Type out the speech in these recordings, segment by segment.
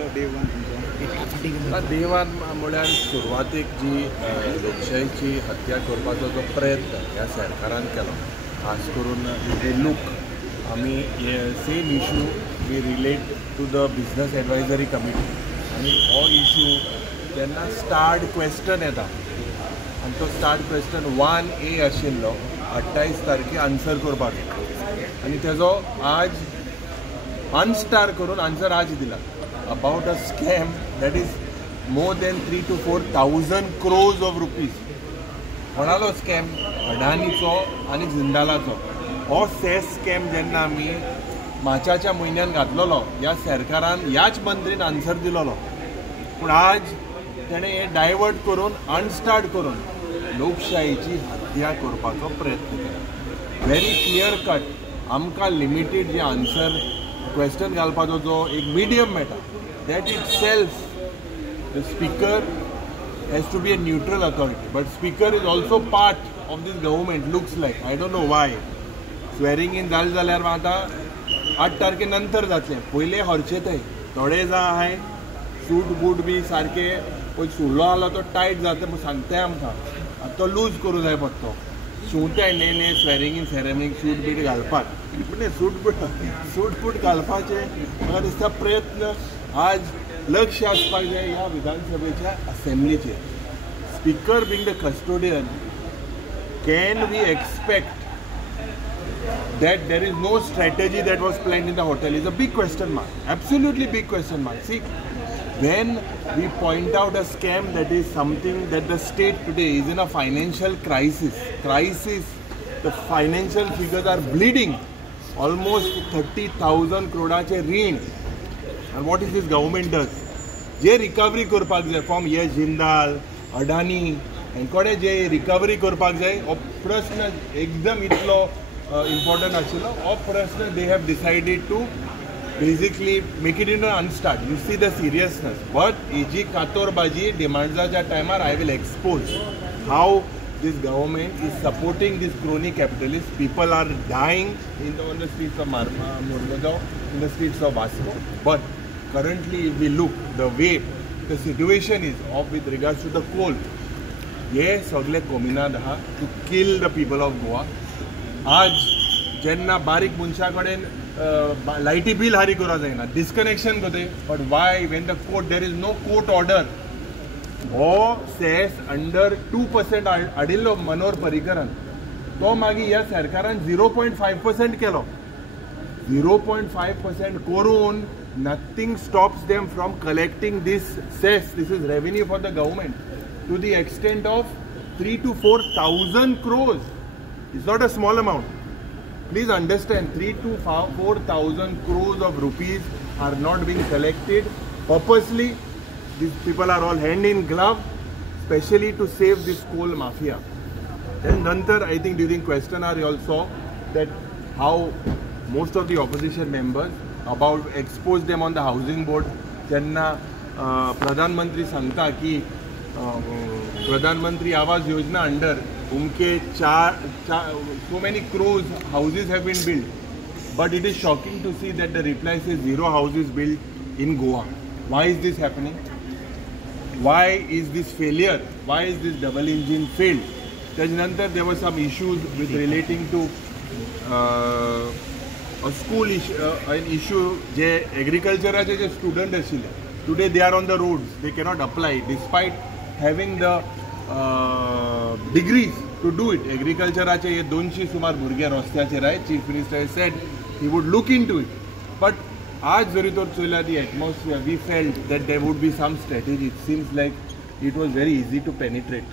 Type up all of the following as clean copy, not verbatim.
आशिल्लो day one तुमचो? Day one म्हळ्यार सुरवातेक जी लोकशायेची हत्या करपाचो जो प्रयत्न ह्या सरकारान केलो, खास करून ते लूक आमी हे same issue we relate to the business advisory committee आनी हो इशू जेन्ना स्टार्ट क्वेश्चन येता आनी तो स्टार्ट क्वेश्चन 1A आशिल्लो 28 तारखेक आन्सर करपाक आनी तेजो आज अनस्टार करून आन्सर आज दिला about a scam that is more than 3,000 to 4,000 crores of rupees. कोणालो स्कॅम? अडानीचो आनी जिंदालाचो. हो सेस स्कॅम जेन्ना आमी मार्चाच्या म्हयन्यान घातलेलो ह्या सरकारान ह्याच मंत्रीन आन्सर दिलोलो, पूण आज तेणें हें डायवर्ट करून अनस्टार्ट करून लोकशायेची हत्या करपाचो प्रयत्न केला. व्हेरी क्लियर कट आमकां लिमिटेड जे आन्सर क्वेश्चन घालपाचो जो एक मिडियम मेळटा that it self the speaker has to be a neutral authority, but speaker is also part of this government, looks like. I don't know why. Swearing in जाल जाल्यार आतां 8 तारखे नंतर जातलें, पयले हरचे थंय थोडे जा आहाय सूट बूट बी सारके पळय सुरलो आसलो तो टायट जाता सांगताय आमकां आतां तो लूज करूं जाय पडटो शिवताय न्ही स्वेरिंग इन सेरेमनीक सूट बीट घालपाक, पूण सूट बूट घालपाचे म्हाका दिसता प्रयत्न आज लक्ष आसपाक जाय ह्या विधानसभेच्या असेंब्लीचेर. Speaker being the custodian, can we expect that there is no strategy that was planned in the hotel is a big question mark, absolutely big question mark. See, when we point out a scam, that is something that the state today is in a financial crisis, the financial figures are bleeding, almost 30,000 crores ऋण. And what is this government does? J recovery करपाक जाय from ये जिंदाल अडानी हेंकोडे जे recovery करपाक जाय हो प्रश्न एकदम इतलो इम्पॉर्टंट आशिल्लो. हो प्रश्न they have decided to basically make it in unstart. You see the seriousness, but ही जी कातोरबाजी डिमांड्साच्या टायमार I will expose how this government is supporting this crony capitalist. People are dying on the streets of Mormugao, in the streets of Vasco. But currently, if we look the way the situation is with regards to the coal, ये सगळे कोमिनाद आहा to kill the people of Goa. आज जेन्ना बारीक मनशा कडेन लायटी bill हारी करा जायना, disconnection Kote, but why when the court there is no court order, हो सेस अंडर 2% हाडिल्लो मनोहर पर्रीकरान, तो मागीर ह्या सरकारान 0.5% केलो. 0.5% करून nothing stops them from collecting this cess. This is revenue for the government to the extent of 3,000 to 4,000 crores. It's not a small amount. Please understand, 3,000 to 4,000 crores of rupees are not being collected purposely. These people are all hand in glove, especially to save this coal mafia. Then Nantar, I think during question hour, you all saw that how most of the opposition members about expose them on the housing board. Jenna Pradhan Mantri सांगता कि प्रधानमंत्री Awas Yojana under उनके so many crores houses have been built, but it is shocking to see that the reply says 0 houses built in Goa. Why is this happening? Why is this failure? Why is this double engine failed? त्यानंतर there were some issues with relating to a school issue, an issue J agriculture J student आशिल्ले, today they are on the roads, they cannot apply despite having the degrees to do it. Agriculture हे 200 सुमार भुरगे रस्त्याचेर आहे. Chief Minister said he would look into it, but आज जरी तो चोयला the atmosphere, we felt that there would be some strategy. It seems like it was very easy to penetrate.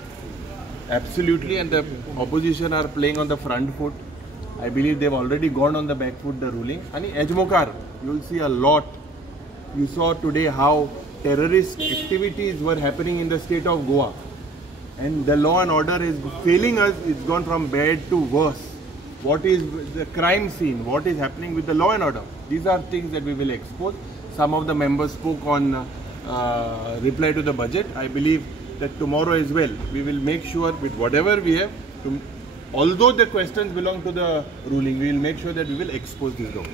Absolutely, and the opposition are playing on the front foot. I believe they've already gone on the back foot, the ruling. And Ejmokar, you will see a lot. You saw today how terrorist activities were happening in the state of Goa. And the law and order is failing us. It's gone from bad to worse. What is the crime scene? What is happening with the law and order? These are things that we will expose. Some of the members spoke on reply to the budget. I believe that tomorrow as well, we will make sure with whatever we have, although the questions belong to the ruling, we will make sure that we will expose this law.